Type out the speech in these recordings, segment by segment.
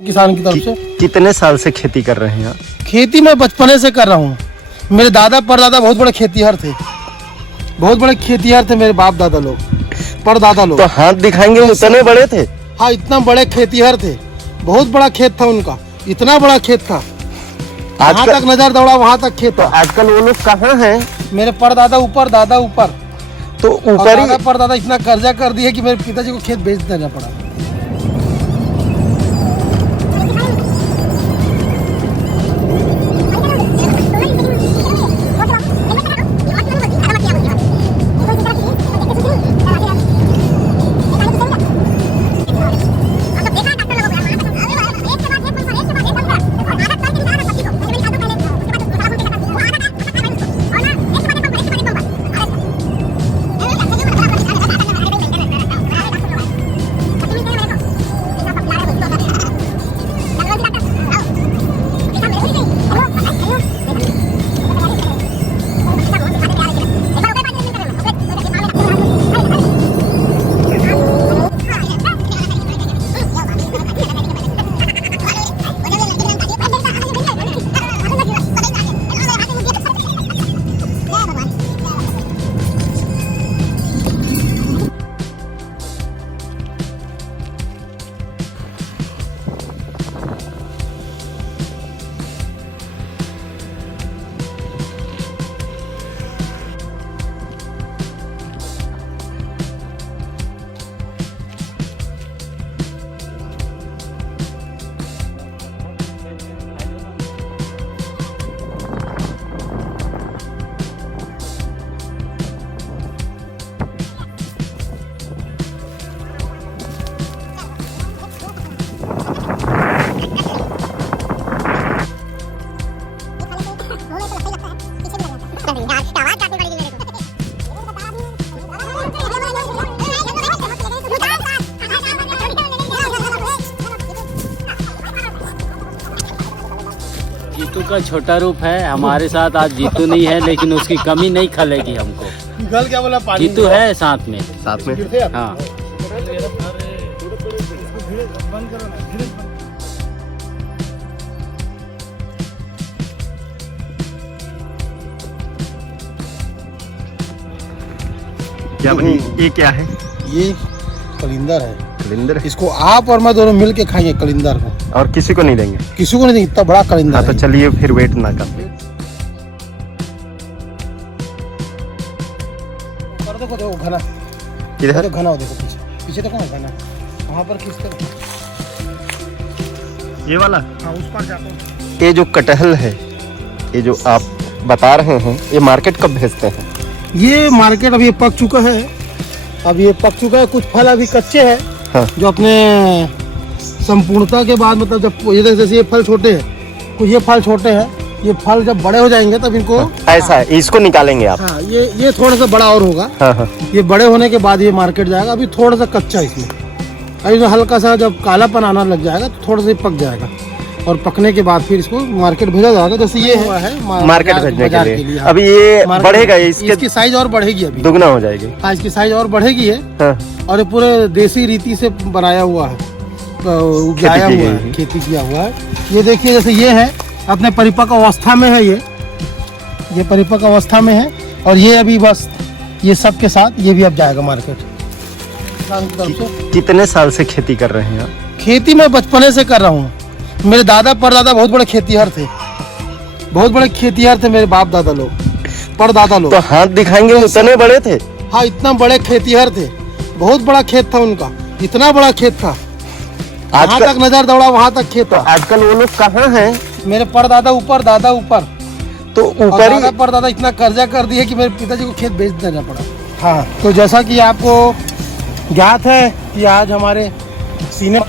किसान की तरफ से। कितने साल से खेती कर रहे हैं आप? खेती मैं बचपने से कर रहा हूँ। मेरे दादा परदादा बहुत बड़े खेतीहर थे, बहुत बड़े खेतीहर थे मेरे बाप दादा लोग, परदादा लोग। तो हाथ दिखाएंगे, उतने बड़े थे? हाँ, इतना बड़े खेतीहर थे, बहुत बड़ा खेत था उनका, इतना बड़ा खेत था, जहाँ तक नजर दौड़ा वहाँ तक खेत था। आजकल वो लोग कहाँ हैं? मेरे परदादा ऊपर, दादा ऊपर, तो ऊपर ही परदादा इतना कर्जा कर दिया कि मेरे पिताजी को खेत बेच देना पड़ा। जीतू का छोटा रूप है हमारे साथ। आज जीतू नहीं है, लेकिन उसकी कमी नहीं खलेगी हमको। गल क्या बोला? पानी जीतू है साथ में। हाँ, क्या बनी? ये क्या है? ये कलिंदर है। कलिंदर? इसको आप और मैं दोनों मिल के खाएंगे कलिंदर को, और किसी को नहीं देंगे? किसी को नहीं देंगे, इतना बड़ा कलिंदर हाँ, तो है। चलिए फिर वेट ना करते। देखो देखो घना, इधर देखो घना हो, देखो पीछे पीछे देखो ना घना, वहाँ पर खींच कर। ये वाला? हाँ, उस पर जाकर। ये जो कटहल है, ये जो आप बता रहे हैं, ये मार्केट कब भेजते हैं? ये मार्केट अभी पक चुका है, अब ये पक चुका है। कुछ फल अभी कच्चे हैं। हाँ। जो अपने संपूर्णता के बाद, मतलब जब ये जैसे ये फल छोटे हैं, कुछ ये फल छोटे हैं, ये फल जब बड़े हो जाएंगे तब इनको ऐसा है, इसको निकालेंगे आप? हाँ, ये थोड़ा सा बड़ा और होगा। हाँ हाँ। ये बड़े होने के बाद ये मार्केट जाएगा। अभी थोड़ा सा कच्चा है इसमें, अभी तो हल्का सा जब कालापन आना लग जाएगा तो थोड़ा सा पक जाएगा, और पकने के बाद फिर इसको मार्केट भेजा जाएगा। जैसे ये हुआ है मार्केट भेजने के लिए। अभी ये बढ़ेगा, इसकी साइज और बढ़ेगी, अभी दुगना हो जाएगी। हाँ, इसकी साइज और बढ़ेगी है। हाँ। और ये पूरे देसी रीति से बनाया हुआ है, उगाया हुआ है, खेती किया हुआ है। ये देखिए, जैसे ये है अपने परिपक्व अवस्था में है, ये परिपक्व अवस्था में है, और ये अभी बस ये सब के साथ ये भी अब जाएगा मार्केट। कितने साल से खेती कर रहे हैं आप? खेती मैं बचपने से कर रहा हूँ। मेरे दादा परदादा बहुत बड़े खेतीहर थे, बहुत बड़े खेतीहर थे मेरे बाप दादा लोग, परदादा लोग। तो हाथ दिखाएंगे, उतने बड़े थे? हाँ, इतना बड़े खेतीहर थे, बहुत बड़ा खेत था उनका, इतना बड़ा खेत था, जहाँ तक नजर दौड़ा वहाँ तक खेत था। आजकल वो लोग कहाँ हैं? मेरे परदादा ऊपर, दादा ऊपर, तो ऊपर ही परदादा इतना कर्जा कर दिया कि मेरे पिताजी को खेत बेच देना पड़ा। हाँ, तो जैसा कि आपको ज्ञात है कि आज हमारे सीने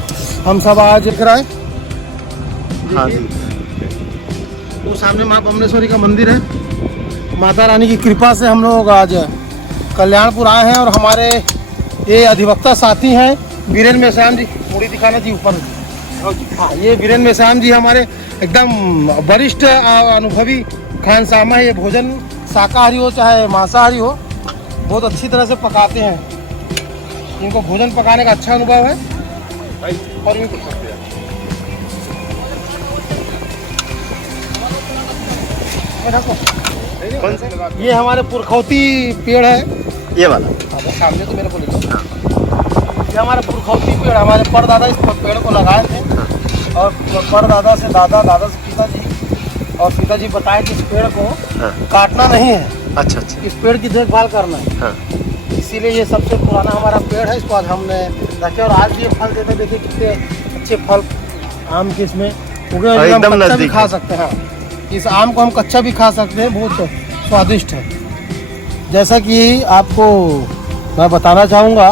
हम सब आज दिख रहा है। हाँ, वो सामने माँ बमलेश्वरी का मंदिर है। माता रानी की कृपा से हम लोग आज कल्याणपुर आए हैं, और हमारे ये अधिवक्ता साथी हैं वीरेंद्र मेश्राम जी। मुड़ी दिखाना जी ऊपर। हाँ, ये वीरेंद्र मेश्राम जी हमारे एकदम वरिष्ठ अनुभवी खानसामा है। ये भोजन शाकाहारी हो चाहे मांसाहारी हो, बहुत अच्छी तरह से पकाते हैं। इनको भोजन पकाने का अच्छा अनुभव है। और भी कौन सा? ये हमारे पुरखौती पेड़ है। ये वाला? सामने तो मेरे को ले जाओ। ये हमारे पुरखौती पेड़, हमारे परदादा इस पेड़ को लगाए थे और परदादा से दादा, दादा से पिताजी और पिताजी बताए कि इस पेड़ को काटना नहीं है। अच्छा अच्छा। इस पेड़ की देखभाल करना है। इसीलिए ये सबसे पुराना हमारा पेड़ है। इसको आज हमने रखे और आज ये फल देते, देखिए कितने अच्छे फल आम के इसमें उगे। एकदम कच्चा भी नजदीक खा सकते हैं। इस आम को हम कच्चा भी खा सकते हैं, बहुत स्वादिष्ट है। जैसा कि आपको मैं बताना चाहूँगा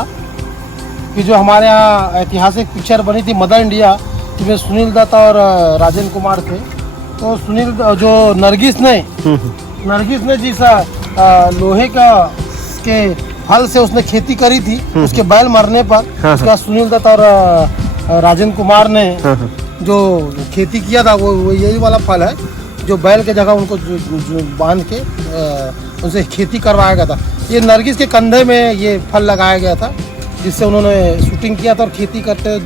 कि जो हमारे यहाँ ऐतिहासिक पिक्चर बनी थी मदर इंडिया, जिसमें सुनील दत्त और राजेंद्र कुमार थे, तो सुनील जो नरगिस ने जिस लोहे का के फल से उसने खेती करी थी, उसके बैल मरने पर उसका सुनील दत्त और राजेंद्र कुमार ने जो खेती किया था वो यही वाला फल है, जो बैल के जगह उनको जो बांध के उनसे खेती करवाया गया था। ये नरगिस के कंधे में ये फल लगाया गया था, जिससे उन्होंने शूटिंग किया था और खेती करते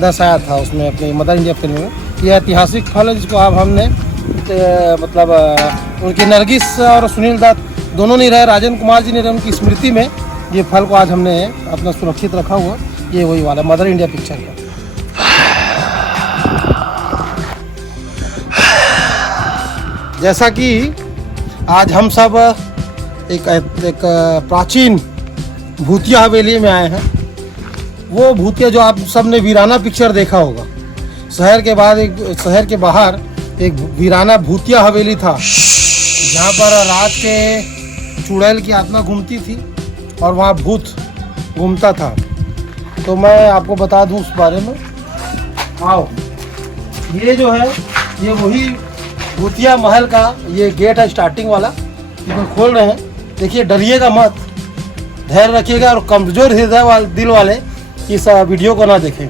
दर्शाया था उसमें अपनी मदर इंडिया फिल्म में। ये ऐतिहासिक फल है जिसको अब हमने मतलब उनके नरगिस और सुनील दत्त दोनों नहीं रहे, राजेंद्र कुमार जी ने रहे, उनकी स्मृति में ये फल को आज हमने अपना सुरक्षित रखा हुआ। ये वही वाला मदर इंडिया पिक्चर का। जैसा कि आज हम सब एक प्राचीन भूतिया हवेली में आए हैं। वो भूतिया जो आप सब ने वीराना पिक्चर देखा होगा, शहर के बाहर एक वीराना भूतिया हवेली था, जहाँ पर रात के चुड़ैल की आत्मा घूमती थी और वहाँ भूत घूमता था। तो मैं आपको बता दूं उस बारे में। आओ, ये जो है ये वही भूतिया महल का ये गेट है, स्टार्टिंग वाला, इसको खोल रहे हैं। देखिए, डरिएगा मत, धैर्य रखिएगा और कमजोर हृदय दिल वाले इस वीडियो को ना देखें।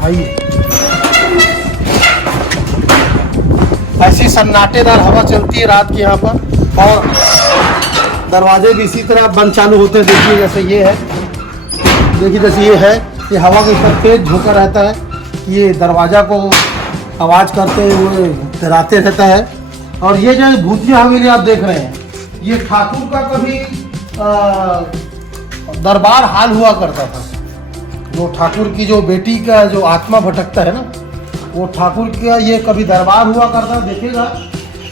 आइए, ऐसी सन्नाटेदार हवा चलती है रात की यहाँ पर और दरवाजे भी इसी तरह बंद चालू होते हैं। देखिए जैसे ये है, देखिए जैसे ये है, ये हवा के ऊपर तेज झोंका रहता है, ये दरवाज़ा को आवाज़ करते हुए डराते रहता है। और ये जो भूतिया हवेली आप देख रहे हैं, ये ठाकुर का कभी दरबार हाल हुआ करता था। जो ठाकुर की जो बेटी का जो आत्मा भटकता है ना, वो ठाकुर का ये कभी दरबार हुआ करता। देखिएगा,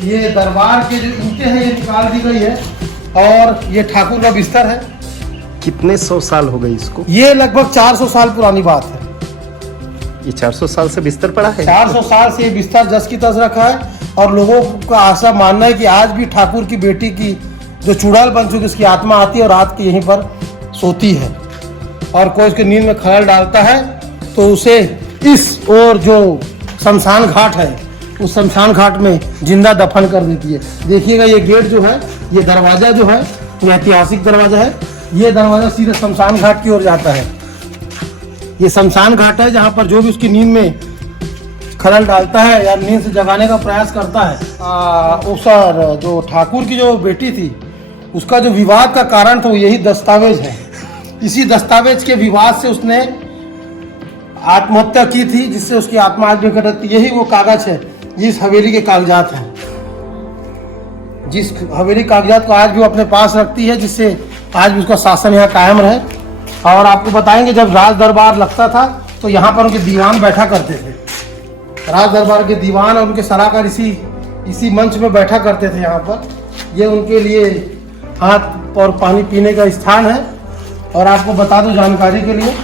ये दरबार के जो ईंटें हैं ये निकाल दी गई है और ये ठाकुर का बिस्तर है। कितने 100 साल हो गए इसको? ये लगभग 400 साल पुरानी बात है। ये 400 साल से बिस्तर पड़ा है? 400 साल से ये बिस्तर जस की तस रखा है और लोगों का आशा मानना है कि आज भी ठाकुर की बेटी की जो चुड़ैल बन चुकी उसकी आत्मा आती है और रात की यहीं पर सोती है और कोई उसकी नींद में खलल डालता है तो उसे इस और जो शमशान घाट है उस शमशान घाट में जिंदा दफन कर देती है। देखिएगा, ये गेट जो है, ये दरवाज़ा जो है, ये ऐतिहासिक दरवाज़ा है। ये दरवाज़ा सीधे शमशान घाट की ओर जाता है। ये शमशान घाट है जहाँ पर जो भी उसकी नींद में खलल डालता है या नींद से जगाने का प्रयास करता है। उस जो ठाकुर की जो बेटी थी उसका जो विवाद का कारण था वो यही दस्तावेज है। इसी दस्तावेज के विवाद से उसने आत्महत्या की थी, जिससे उसकी आत्मा आज भी भटकती। यही वो कागज है, जिस हवेली के कागजात हैं, जिस हवेली कागजात को आज भी वो अपने पास रखती है, जिससे आज भी उसका शासन यहाँ कायम रहे। और आपको बताएंगे, जब राज दरबार लगता था तो यहाँ पर उनके दीवान बैठा करते थे। राज दरबार के दीवान और उनके सलाहकार इसी मंच में बैठा करते थे यहाँ पर। ये उनके लिए हाथ और पानी पीने का स्थान है। और आपको बता दूं जानकारी के लिए,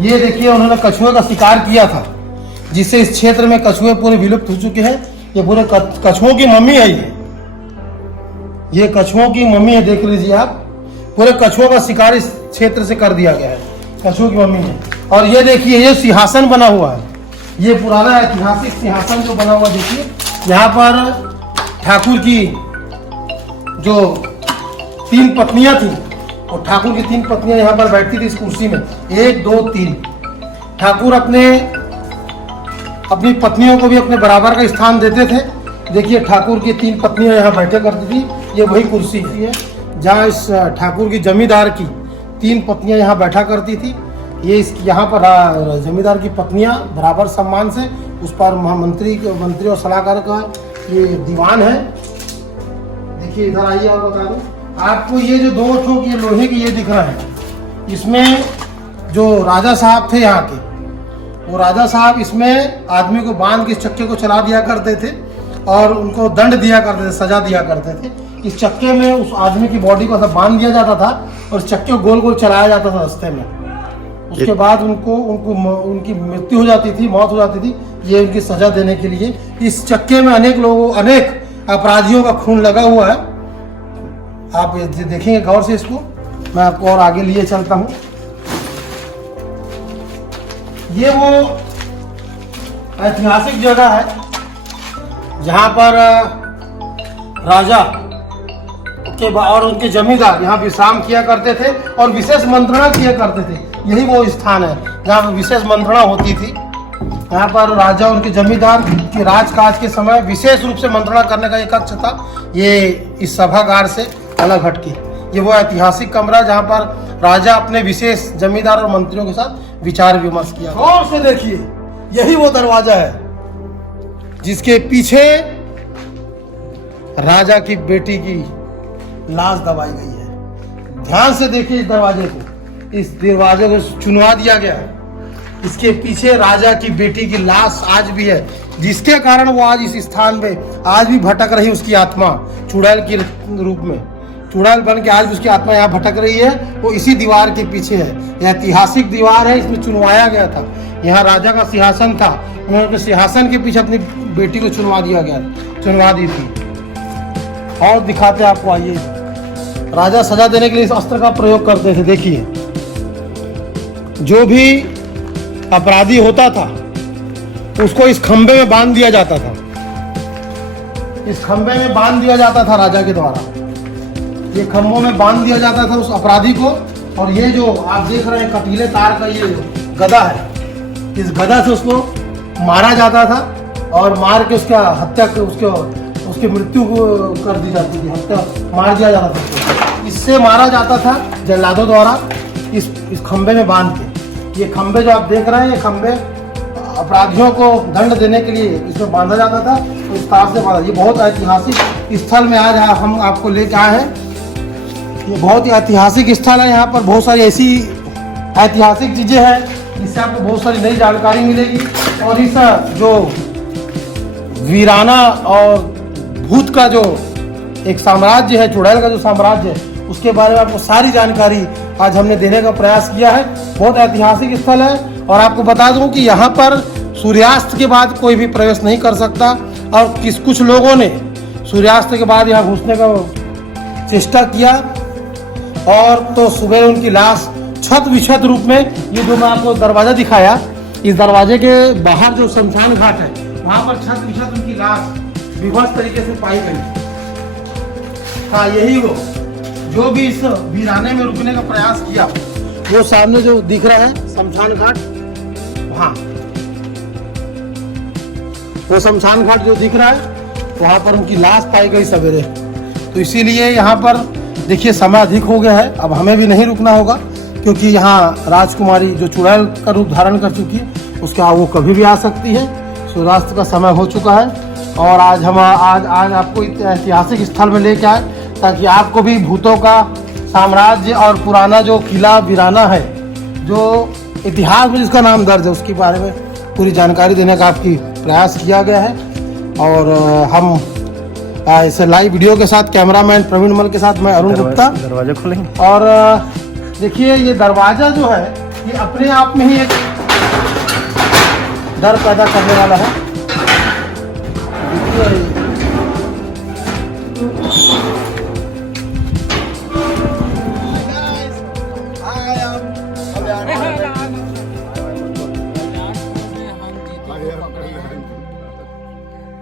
ये देखिए, उन्होंने कछुए का शिकार किया था, जिससे इस क्षेत्र में कछुए पूरे विलुप्त हो चुके हैं। ये पूरे कछुओं की मम्मी है। ये कछुओं की मम्मी है, देख लीजिए आप। पूरे कछुओं का शिकार इस क्षेत्र से कर दिया गया है, कछुओं की मम्मी है। और ये देखिए, ये सिंहासन बना हुआ है, ये पुराना ऐतिहासिक सिंहासन जो बना हुआ, देखिए यहाँ पर ठाकुर की जो 3 पत्नियां थी, और ठाकुर की 3 पत्नियां यहाँ पर बैठती थी इस कुर्सी में, 1 2 3। ठाकुर अपनी पत्नियों को भी अपने बराबर का स्थान देते थे। देखिए, ठाकुर की 3 पत्नियां यहाँ बैठे करती थी। ये वही कुर्सी है। जहाँ इस ठाकुर की जमींदार की 3 पत्नियां यहाँ बैठा करती थी। ये इस यहाँ पर जमींदार की पत्नियां बराबर सम्मान से, उस पर मंत्री और सलाहकार का ये दीवान है। देखिए इधर आइए और बता दूं आपको, ये जो 2 ठोक ये लोहे की ये दिख रहा है, इसमें जो राजा साहब थे यहाँ के, वो राजा साहब इसमें आदमी को बांध के इस चक्के को चला दिया करते थे और उनको दंड दिया करते थे, सजा दिया करते थे। इस चक्के में उस आदमी की बॉडी को सब बांध दिया जाता था और इस चक्के को गोल गोल चलाया जाता था रास्ते में। उसके बाद उनकी मृत्यु हो जाती थी, मौत हो जाती थी। ये उनकी सजा देने के लिए इस चक्के में अनेक अपराधियों का खून लगा हुआ है। आप देखेंगे गौर से इसको, मैं आपको और आगे लिए चलता हूँ। ये वो ऐतिहासिक जगह है जहाँ पर राजा के और उनके जमींदार यहाँ विश्राम किया करते थे और विशेष मंत्रणा किया करते थे। यही वो स्थान है जहाँ पर विशेष मंत्रणा होती थी। यहाँ पर राजा उनके जमींदार के राजकाज के समय विशेष रूप से मंत्रणा करने का एक कक्ष था, ये इस सभागार से अलग हटके। ये वो ऐतिहासिक कमरा जहाँ पर राजा अपने विशेष जमींदार और मंत्रियों के साथ विचार विमर्श किया। गौर से देखिए, यही वो दरवाजा है जिसके पीछे राजा की बेटी की लाश दबाई गई है। ध्यान से देखिए इस दरवाजे को, इस दरवाजे को चुनवा दिया गया है। इसके पीछे राजा की बेटी की लाश आज भी है, जिसके कारण वो आज इस स्थान पे आज भी भटक रही उसकी आत्मा, चुड़ैल के रूप में चुड़ैल बन के आज उसकी आत्मा यहाँ भटक रही है। वो इसी दीवार के पीछे है। यह ऐतिहासिक दीवार है, इसमें चुनवाया गया था। यहाँ राजा का सिंहासन था, उन्होंने सिंहासन के पीछे अपनी बेटी को चुनवा दी थी। और दिखाते आपको, आइए। राजा सजा देने के लिए इस अस्त्र का प्रयोग करते थे। देखिए, जो भी अपराधी होता था उसको इस खंबे में बांध दिया जाता था। इस खंबे में बांध दिया जाता था राजा के द्वारा। ये खंभों में बांध दिया जाता था उस अपराधी को। और ये जो आप देख रहे हैं कटीले तार का ये गदा है, इस गदा से उसको मारा जाता था और मार के उसका हत्या उसकी मृत्यु को कर दी जाती थी, हत्या मार दिया जाता था। इससे मारा जाता था जल्लादों द्वारा इस खंबे में बांध के। ये खंबे जो आप देख रहे हैं, ये खंबे अपराधियों को दंड देने के लिए इसमें बांधा जाता था, तो इस तार से बांधा। ये बहुत ऐतिहासिक स्थल में आज हम आपको लेके आए हैं। ये बहुत ही ऐतिहासिक स्थल है। यहाँ पर बहुत सारी ऐसी ऐतिहासिक चीज़ें हैं जिससे आपको बहुत सारी नई जानकारी मिलेगी। और इस जो वीराना और भूत का जो एक साम्राज्य है, चुड़ैल का जो साम्राज्य है, उसके बारे में आपको सारी जानकारी आज हमने देने का प्रयास किया है। बहुत ऐतिहासिक स्थल है। और आपको बता दूं कि यहाँ पर सूर्यास्त के बाद कोई भी प्रवेश नहीं कर सकता। और कुछ लोगों ने सूर्यास्त के बाद यहाँ घुसने का चेष्टा किया और तो सुबह उनकी लाश छत विछत रूप में, ये जो मैं आपको दरवाजा दिखाया, इस दरवाजे के बाहर जो शमशान घाट है, वहाँ पर छत विछत उनकी लाश विभत्स तरीके से पाई गई। हाँ, यही वो जो भी इस वीराने में रुकने का प्रयास किया, वो सामने जो दिख रहा है शमशान घाट, वहाँ वो शमशान घाट जो दिख रहा है, वहाँ पर उनकी लाश पाई गई सवेरे। तो इसीलिए यहाँ पर देखिए समय अधिक हो गया है, अब हमें भी नहीं रुकना होगा, क्योंकि यहाँ राजकुमारी जो चुड़ैल का रूप धारण कर चुकी है, उसका वो कभी भी आ सकती है। सूर्यास्त का समय हो चुका है और आज आपको ऐतिहासिक स्थल में लेके आए ताकि आपको भी भूतों का साम्राज्य और पुराना जो किला वीराना है, जो इतिहास में जिसका नाम दर्ज है, उसके बारे में पूरी जानकारी देने का आपकी प्रयास किया गया है। और हम इसे लाइव वीडियो के साथ कैमरामैन प्रवीण मल के साथ मैं अरुण गुप्ता। दरवाजा खोलेंगे। और देखिए, ये दरवाजा जो है ये अपने आप में ही एक डर पैदा करने वाला है।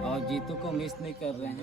और जीतू को मिस नहीं कर रहे हैं।